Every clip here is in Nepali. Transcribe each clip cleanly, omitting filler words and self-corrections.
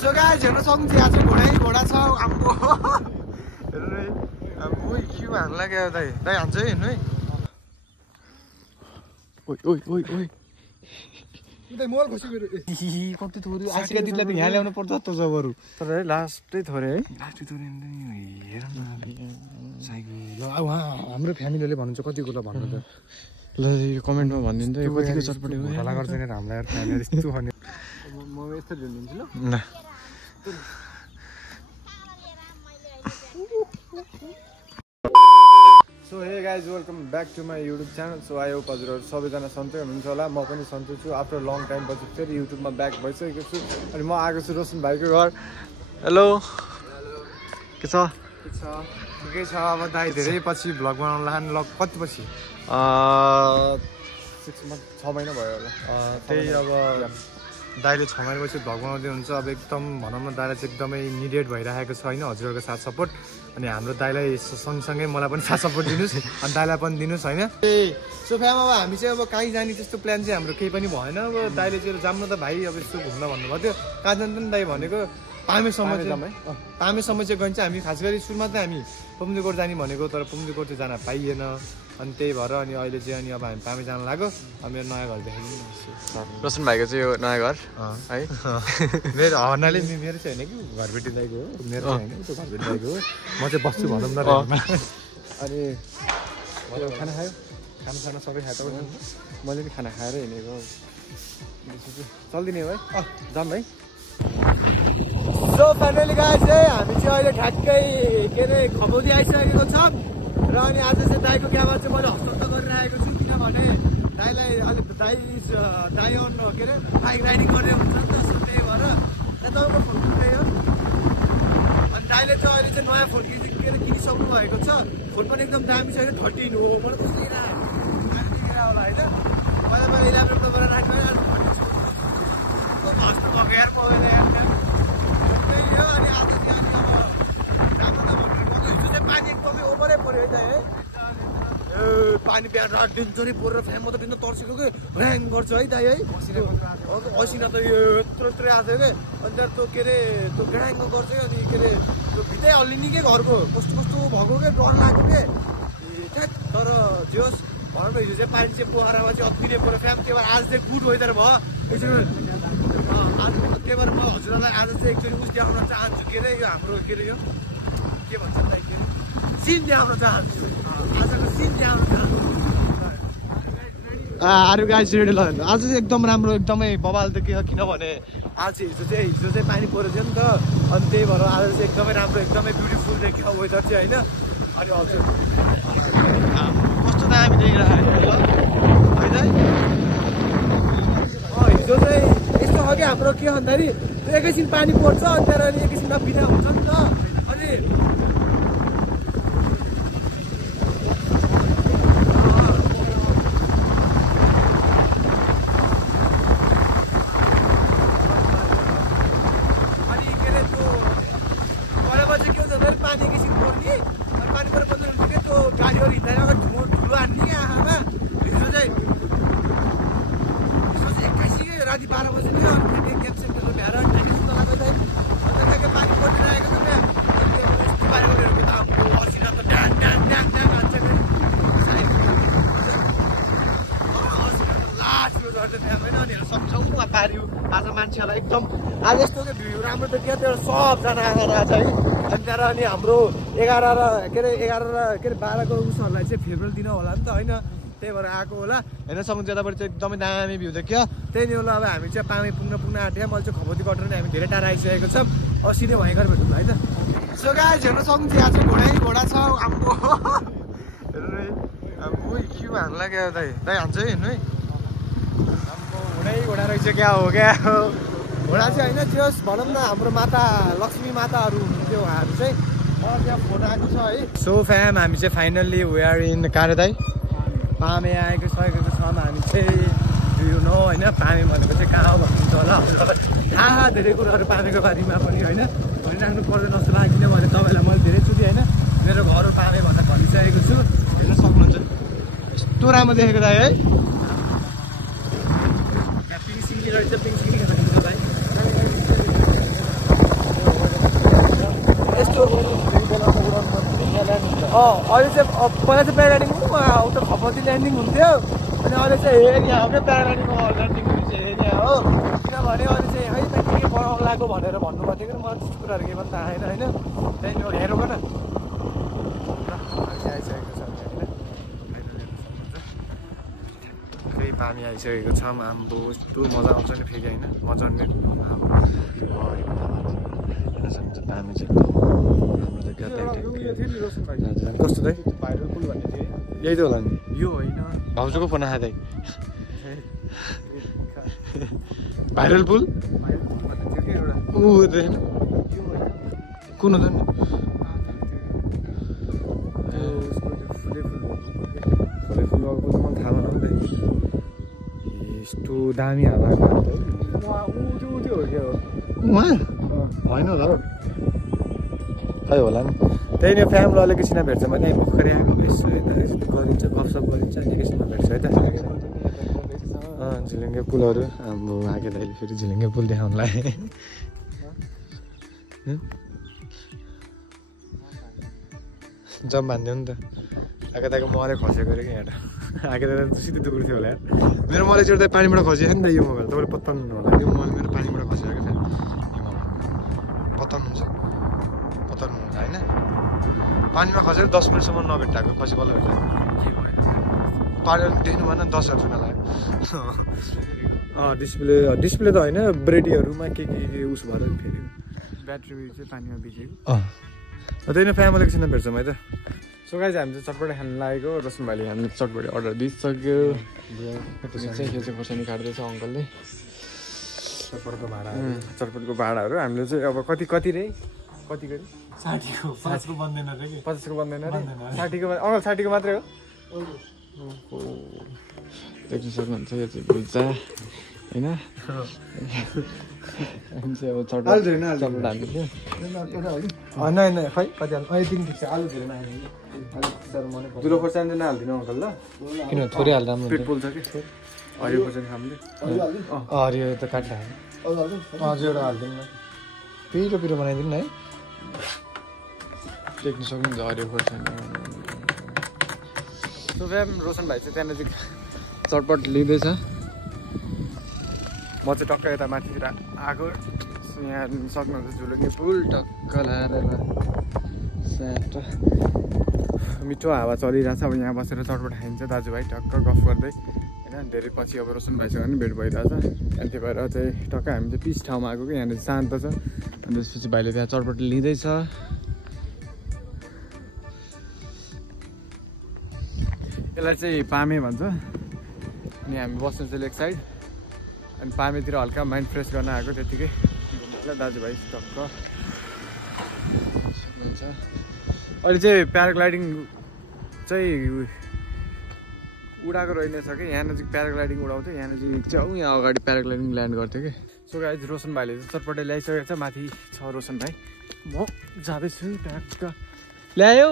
सो गाइस हेर्न सक्नुहुन्छ यहाँ चाहिँ घोडा छ आम्बो हेर्नु है आम्बो क्यु हान्न लाग्यो दाइ दाइ हान्छ है हेर्नु है ओइ ओइ ओइ ओइ उतै मोल खसी मेरो कति थोरै आजका दिनलाई त यहाँ ल्याउनु पर्छ त जबरु तर है लास्टै थोरै है लास्टै थोरै हेर न साइकल ल उहाँ हाम्रो फ्यामिलीले भन्नुहुन्छ कति कुरा भन्नु त ल यो कमेन्टमा भनिदिनु त यो कतिको चटपटे हो होला गर्छ नि हामीलाई यार फ्यामिली यस्तो भन्ने म यस्तो ल्याइदिन्छु ल ल so hey guys welcome back to my YouTube channel so I hope हजुरहरू सबैजना सन्चै हुनुहुन्छ होला म पनि सन्चै छु आफ्टर लङ टाइम पछि फेरि युट्युबमा ब्याक भइसकेको छु अनि म आएको छु रोशन भाइको घर हेलो के छ ठिकै छ अब दाइ धेरै पछि भ्लग बनाउनु लानु कति पछि 6 month 6 महिना भयो होला त्यही अब दाइले 6 महिनापछि भ्लग बनाउँदै हुन्छ अब एकदम भनौँ न दाइलाई चाहिँ एकदमै निडेड भइरहेको छ होइन हजुरहरूको साथ सपोर्ट अनि हाम्रो दाइलाई सँगसँगै मलाई पनि साथ सपोर्ट दिनुहोस् अनि दाइलाई पनि दिनुहोस् होइन सो फ्याम अब हामी चाहिँ अब कहीँ जाने त्यस्तो प्लान चाहिँ हाम्रो केही पनि भएन अब दाइले चाहिँ जाम्नु त भाइ अब यस्तो घुम्न भन्नुभएको थियो कहाँ जानु त नि दाइ भनेको पामेसम्म चाहिँ गइन्छ हामी खास गरी सुरुमा चाहिँ हामी पुम्दुकोट जाने भनेको तर पुम्दुकोट चाहिँ जान पाइएन अनि त्यही भएर अनि अहिले चाहिँ अनि अब हामी पामे जान लाग्यो अब मेरो नयाँ घर देखाइदिनु रोशन भाइको चाहिँ यो नयाँ घर है मेरो हर्नाले मेरो चाहिँ होइन कि घरबेटी दाइको हो मेरो होइन त्यो घरबेटी दाइको हो म चाहिँ बस्छु भनौँ न अनि खाना खायो खाना सबै खायो त मैले पनि खाना खाएर हिँडेको चल्दिने भाइ जाऊँ भाइ सो फाइनली गाइस चाहिँ हामी चाहिँ अहिले ठ्याक्कै के अरे खबौदी आइसकेको छ र अनि आज चाहिँ दाइको क्याबमा चाहिँ मैले हस्तान्तर गरिरहेको छु किनभने दाइलाई अलिक दाइ अन के अरे बाइक राइडिङ गर्ने हुन्छ नि त सो त्यही भएर तपाईँको फोन त्यही हो अनि दाइले चाहिँ अहिले चाहिँ नयाँ फोन के अरे किनिसक्नु भएको छ फोन पनि एकदम दामी छ 13 हो मलाई कस्तो होला होइन पहिला 11 प्रोबाट राख्नु बगेर पगेर त्यही हो अनि आज चाहिँ अनि अब राम्रो त भन्नु हिजो चाहिँ पानी एकदमै ओभरै पऱ्यो है त है पानी बिहान रात दिनचरी परेर फ्यान म त दिन तर्सेको कि ह्याङ गर्छ है दाइ है असिना त यो यत्रो यत्रो आएको थियो कि अन्त त्यो के अरे त्यो ग्याङ गर्छ अनि के अरे त्यो भित्रै हल्लिने के घरको कस्तो कस्तो भएको के डर लाग्यो के तर जे होस् भनौँ न हिजो चाहिँ पानी चाहिँ पोखरामा चाहिँ अति नै पऱ्यो फ्यान त्यही भएर आज चाहिँ गुड वेदर भयो आज त्यही भएर म हजुरहरूलाई आज चाहिँ एकचोटि उस देखाउन चाहन्छु के अरे यो हाम्रो के अरे यो के भन्छ त के अरे सिन देखाउन चाहन्छु आजको सिन देखाउन चाहन्छु आरु गाइस रेडी ल आज चाहिँ एकदम राम्रो एकदमै बवाल त के हो किनभने आज हिजो चाहिँ पानी परेको थियो नि त अनि त्यही भएर आज चाहिँ एकदमै राम्रो एकदमै ब्युटिफुल देखियो वेदर चाहिँ होइन अनि हजुर कस्तो दामी देखिरहेको होइन हिजो चाहिँ यस्तो हो कि हाम्रो के भन्दाखेरि एकैछिन पानी पर्छ अनि त्यहाँबाट अनि एकैछिनमा बिना हुन्छ नि त अनि के अरे त्यो परेपछि के हुन्छ भने पानी एकैछिन पर्ने अनि पानी परेर बन्द के त्यो गाडीहरू हिँड्दैन ठुलो हान्ने कि आँखामा हिजो चाहिँ राति 12 बजी थियो अनि क्याब सेन्टरको भ्याएर ट्याक्सी सुत्न लाग्यो चाहिँ अन्त ट्याक्कै पानी परिरहेको थियो क्या यस्तो पारेको त अब असिना त ड्याङ ड्याङ ड्याङ ड्याङ हान्छ लास्ट झर्दै थियो होइन अनि सम्झौता पार्यो आज मान्छेहरूलाई एकदम आज यस्तो के भ्यू राम्रो त क्या त्यो सबजना आएर छ है अनि त्यहाँबाट अनि हाम्रो 11 र के अरे 12 को उसहरूलाई चाहिँ फेयरवेल दिन होला नि त होइन त्यही भएर आएको होला हेर्न सक्नुहुन्छ यताबाट चाहिँ एकदमै दामी भ्यू देखियो त्यही नै होला अब हामी चाहिँ पामे पुग्न आँट्यो मैले चाहिँ खबौदी कटेर नै हामी धेरै टाढा आइसकेको छौँ अस्ति नै भयङ्कर भेटौँ है त सो गाइस हेर्न सक्नुहुन्छ यहाँ चाहिँ घोडा छ आम्बो हेर्नु है आम्बो क्यु हान्न लाग्यो दाइ हान्छ है हेर्नु है आम्बो घोडा रहेछ क्या हो घोडा चाहिँ होइन त्यो भनौँ न हाम्रो माता लक्ष्मी माताहरू हुनुहुन्थ्यो उहाँहरू चाहिँ त्यहाँ फोटो आएको छ है सो फ्याम हामी चाहिँ फाइनल्ली वी आर इन कहाँ दाइ पामे आएको सकेको छौँ हामी चाहिँ यो नो होइन पामे भनेको चाहिँ कहाँ हो भन्नुहुन्छ होला थाहा धेरै कुराहरू पामेको बारेमा पनि होइन भनिराख्नु पर्दैन जस्तो लाग्यो किनभने तपाईँलाई मैले धेरैचोटि होइन मेरो घर पामे भनेर भनिसकेको छु हेर्न सक्नुहुन्छ यस्तो राम्रो देखेको दाइ है पिङ सिङ्गी रहेछ पिङ सिङ्गी भाइ अहिले चाहिँ पहिला चाहिँ प्याराग्लाइडिङ उता खपती ल्यान्डिङ हुन्थ्यो अनि अहिले चाहिँ हेर यहाँकै प्याराग्लाइडिङको ल्यान्डिङ चाहिँ यहाँ हो किनभने अहिले चाहिँ है के बनाउनु लाग्यो भनेर भन्नुभएको थियो कि मलाई त्यस्तो कुराहरू के पनि थाहा छैन होइन त्यहाँदेखि हेरौँ न आइसकेको छ फेरि पानी आइसकेको छ आम्बो यस्तो मजा आउँछ नि फेरि होइन मजा आउने पानी चाहिँ कस्तो दाइ भाइरल पुल भन्ने थियो यही त होला नि यो होइन भाउजूको फोन आयो दाइ भाइरल पुल कुन हो त नि फुलै फुल भएको पुल मलाई थाहा भएन नि यस्तो दामी हावा त्यो हो क्या उहाँ होइन होला हौ खै होला नि त्यही नै फ्यामिली अलिक एकैछिनमा भेट्छ भने भर्खरै आएको यसो यता गरिन्छ गफसप गरिन्छ अनि एकैछिनमा भेट्छ है त झिलिङ्गे पुलहरू हाम्रो आगे दाइले फेरि झिलिङ्गे पुल देखाउनुलाई जम्प हान्थ्यो नि त आगे दाइको मरै खसेको अरे कि यहाँ आगे दाइ त सिधै दुख्नु थियो होला यार मेरो मलाई चढ्दा पानीबाट खसेको नि त यो मोबाइल तपाईँले पत्ताउनु होला यो मोबाइल मेरो पानीबाट खसेको क्या पत्ताउनुहुन्छ होइन पानीमा खसेर 10 मिनटसम्म नभेट्टाएको पछि बल्ल भेट्टाएको पानी देख्नु भएन 10,000 रुपियाँ लाग्यो डिस्प्ले त होइन ब्रेडीहरूमा के उस भएर फेरि ब्याट्री चाहिँ पानीमा भिजेको त्यही नै फ्यामिली एकछिन भेट्छौँ है त सो गाइज हामी चाहिँ चटपटी खानु लागेको रोशन भाइले हामीले चटपटी अर्डर दिइसक्यो चाहिँ खोर्सानी काट्दैछ अङ्कलले चटपटको भाडाहरू हामीले चाहिँ अब कति रे कति गरी 60को 50को बन्दैन रे 50को बन्दैन रे 60को अङ्कल 60को मात्रै हो देख्न सक्नुहुन्छ यो चाहिँ भुजा होइन अब चटपट हाल्नु होइन खै कति हाल्नु अहिले ठिक छ आलु धेरै नहाल्नु दुलो खोर्सानी चाहिँ नहालिदिनु अङ्कल ल किन थोरै हाल्दा पेट पोल्छ कि हरियो खोर्सानी खामले हरियो त काट्दा हजुर एउटा हालिदिनु न पिरो पिरो बनाइदिनु न है देख्न सक्नुहुन्छ हरियो खोर्सानी सो फ्याम रोशन भाइ चाहिँ त्यहाँनिर चटपट लिँदैछ म चाहिँ टक्क यता माथितिर आएको यहाँ सक्नुहुन्छ झुलुके पुल टक्क लाएर स्याट मिठो हावा चलिरहेछ अब यहाँ बसेर चटपट खाइन्छ दाजुभाइ टक्क गफ गर्दै होइन धेरै पछि अब रोशन भाइसँग पनि भेट भइरहेछ अनि त्यही भएर चाहिँ टक्क हामी चाहिँ पिस ठाउँमा आएको कि यहाँनिर शान्त छ अनि त्यसपछि भाइले त्यहाँ चटपट लिँदैछ यसलाई चाहिँ पामे भन्छ अनि हामी बस्नु चाहिँ लेक साइड अनि पामेतिर हल्का माइन्ड फ्रेस गर्न आएको त्यतिकै घुम्नुलाई दाजुभाइ टक्क हुन्छ अहिले चाहिँ प्याराग्लाइडिङ चाहिँ उडाएको रहेनछ कि यहाँ नजिक प्याराग्लाइडिङ उडाउँथ्यो यहाँ नजिक चाहिँ यहाँ अगाडि प्याराग्लाइडिङ ल्यान्ड गर्थ्यो कि सो गाइज रोशन भाइले चाहिँ चटपटे ल्याइसकेको छ माथि छ रोशन भाइ म जाँदैछु ट्याक्क ल्यायो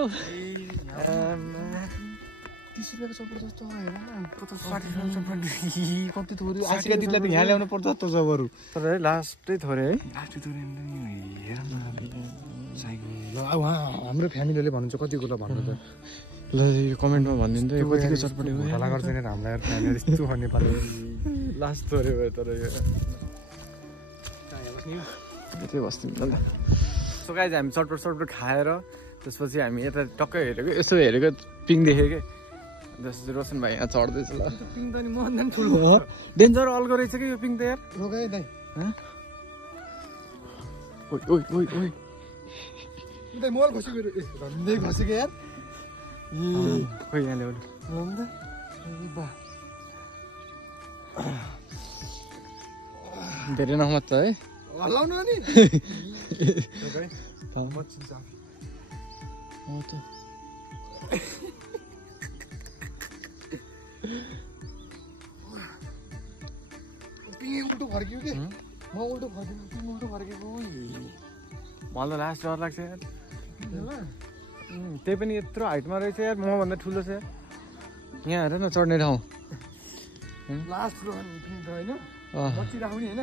30 रुपियाँको चटपट जस्तो हेर 50-60 चटपट कति थोरै आजका दिदीलाई त यहाँ ल्याउनु पर्छ त जबरु तर है लास्टै थोरै है लास्टै थोरै हेर न ल उहाँ हाम्रो फ्यामिलीले भन्नुहुन्छ कतिको ल भन्नु त ल यो कमेन्टमा भनिदिनु त यो कतिको चटपट हो होला गर्छ नि हामीलाई फ्यामिली यस्तो हो नेपाली लास्ट थोरै भयो तर यो यतै बस्दिनु ल सो गाइज हामी चटपट खाएर त्यसपछि हामी यता टक्कै हेरेको यसो हेरेको पिङ देखेँ कि जस्तो रोशन भाइ यहाँ चढ्दैछ ल पिङ त नि मभन्दा पनि ठुलो हो डेन्जर अल्गो रहेछ कि यो पिङ त यार रोगाइ दाइ ओइ ओइ ओइ ओइ दाइ मोल घसिको झन्डै घसिको यार खोइ यहाँ ल्याउनु ल बा धेरै नमत है हल्लाउनु अनि उल्टो फर्कियो कि म उल्टो फर्केको मलाई त लास्ट डर लाग्छ यार त्यही पनि यत्रो हाइटमा रहेछ यार मभन्दा ठुलो छ यार यहाँ हेर न चढ्ने ठाउँ लास्ट होइन बचिराख्ने होइन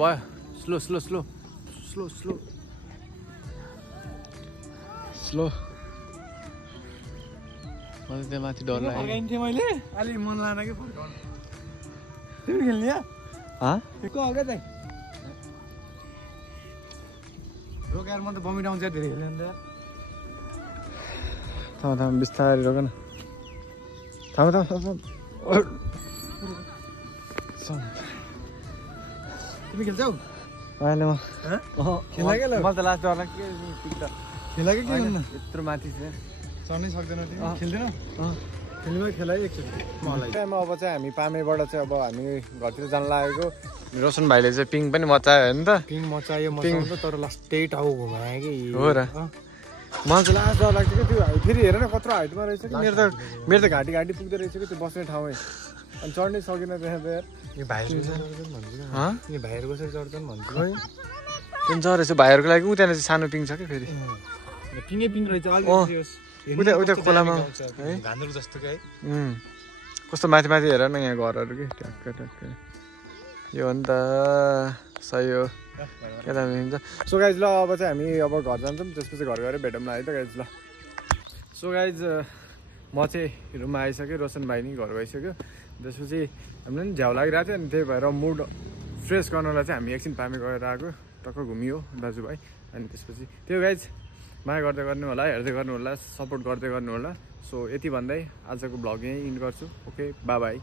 भयो slow slow slow slow slow slow मलाई त्यहाँ माथि डर लाग्यो फर्काइन्थेँ मैले अलि मन लागेन कि फर्काउनु तिमी खेल्ने क्या को हो क्या चाहिँ रोकेर म त बमिट आउँछ धेरै खेल्ने अन्त थाम बिस्तारै रोक न थाम तिमी खेल्छौ अहिले म खेल्ला क्या मलाई त लास्ट डर लाग्यो खेला कि के गर्नु यत्रो माथि छ चढ्नै सक्दैन तिमी खेल्दैन खेल्नु खेला एकचोटि मलाई टाइममा अब चाहिँ हामी पामेबाट चाहिँ अब हामी घरतिर जान लागेको रोशन भाइले चाहिँ पिङ पनि मचायो नि त पिङ मचायो मचाउँदा तर लास्ट त्यही टाउ घुमायो कि हो र मलाई चाहिँ लास्ट डर लाग्छ कि त्यो फेरि हेर न कत्रो हाइटमा रहेछ कि मेरो त घाँटी घाँटी पुग्दो रहेछ कि त्यो बस्ने ठाउँै अनि चढ्नै सकिनँ त्यहाँ त यार यो भाइहरू भन्छु यो भाइहरू कसरी चढ्छन् भन्छु खै त्यो चढेछ भाइहरूको लागि उ त्यहाँ चाहिँ सानो पिङ छ कि फेरि पिङै पिङ रहेछ उता खोलामा है घाँदुर जस्तो कि है कस्तो माथि माथि हेर न यहाँ घरहरू कि ट्याक्क ट्याक्क यो हो नि त सही हो के हुन्छ सो गाइज ल अब चाहिँ हामी अब घर जान्छौँ त्यसपछि घर गएर भेटौँला है त गाइज ल सो गाइज म चाहिँ रुममा आइसकेँ रोशन भाइ नि घर गइसक्यो त्यसपछि हामीलाई नि झ्याउ लागिरहेको थियो अनि त्यही भएर मुड फ्रेस गर्नलाई चाहिँ हामी एकछिन पामे गएर आएको टक्क घुमियो दाजुभाइ अनि त्यसपछि त्यो गाइज माया गर्दै गर्नु होला हेर्दै गर्नु होला सपोर्ट गर्दै गर्नु होला सो यति भन्दै आजको भ्लग यहीँ इन्ड गर्छु ओके बाई बाई